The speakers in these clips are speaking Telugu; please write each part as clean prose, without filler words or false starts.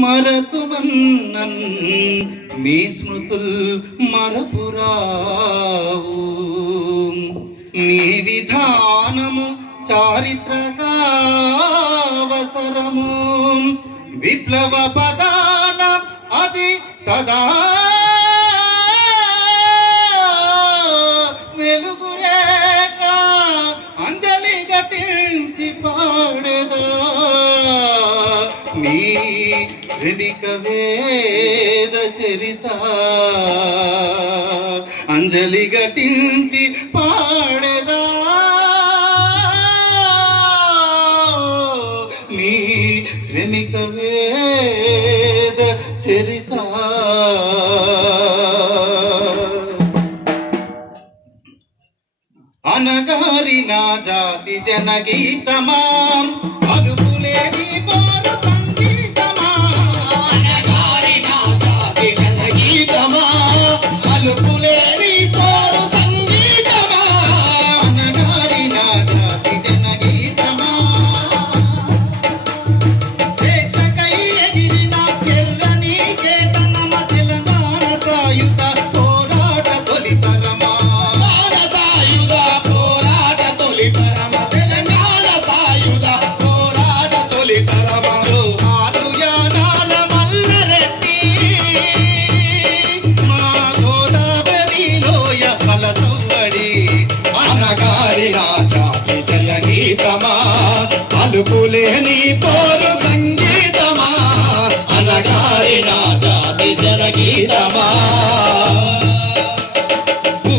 మరతువన్నన్ మీ స్మృతుల్ మరపురావు మీ విధానము చారిత్రకావసరము విప్లవ పదానం అది సదా వెలుగురేక అంజలి ఘటించి పాడేదా మీ శ్రమిక వేద చరిత అంజలి ఘటించి పాడేదా మీ శ్రమిక వేద చరిత అనగారి నా జాతి జనగీతమాం అరుపులేని పోరు సంగీతమా అనగారి నా జాతి జనగీతమా అరుపులేని పోరు సంగీతమా అనగారి నా జాతి జనగీతమా చేతకై ఎగిరిన ఎర్రని చేతనమ తెలంగాణ సాయుధ పోరాట తొలితరమా అలుపులేని పోరు సంగీతమా అనగారి నా జాతి జనగీతమా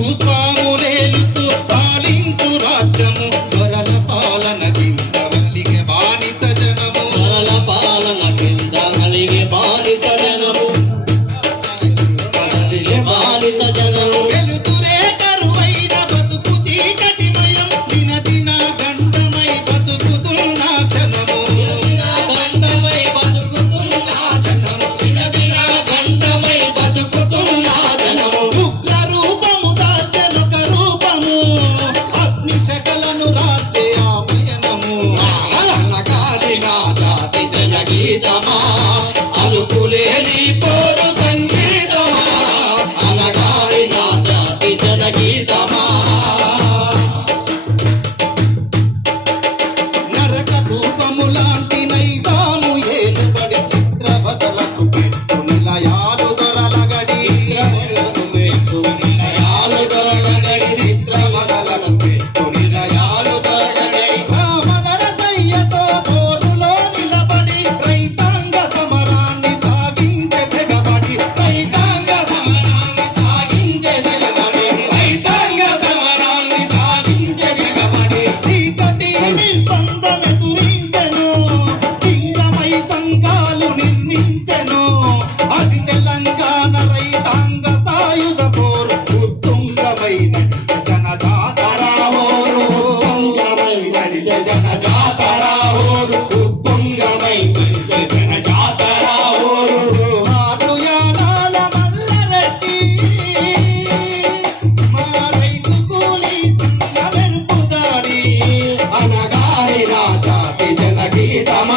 భూస్వాములేలుతూ పాలించు రాజ్యము దొరల పాలన కింద వలిగే బానిస జనము దొరల పాలన కింద వలిగే బానిస జనము కదలిగే బానిస జనము వెలుతురే కరువైన బతుకు చీకటిమయం దిన దిన గండమై బతుకుతున్న జనము గండమై బతుకుతున్న జనము దిన దిన గండమై బతుకుతున్న జనము ఉగ్ర రూపము దాల్చెనొక రూపము అగ్ని శకలను రాసే ఆ పయనము అనగారి నా జాతి జనగీతమా అలుపులేని పోరు సంగీతమా అనగారి నా జాతి జనగీతమా నరక రూపము లాంటి నైజాము ఏలుబడి చిత్రవదలకు పెట్టు నిలయాలు దొరలగడి నిలయాలు దొరగడి చిత్రవదలకు పెట్టు నిలయాలు దొరగడి రామనరసయ్యతో పోరులో నిలబడి రైతాంగ సమరాన్ని సాగించే తెగబడి రైతాంగ సమరాన్ని సాగించే తెగబడి రైతాంగ సమరాన్ని సాగించే తెగబడి చీకటి నిర్బంధమెదురించెను లింగమై సంఘాలు నిర్మించెను అది తెలంగాణ రైతాంగ సాయుధ పోరు ఉత్తుంగమైన జన జాతరావోరు జన జాతరావోరు ఉప్పొంగమై జన జాతరావోరు మాటు యానాల మల్లరెడ్డి మా రైతు కూలి మెరుపు దాడి అనగారి నా జాతి జనగీతమా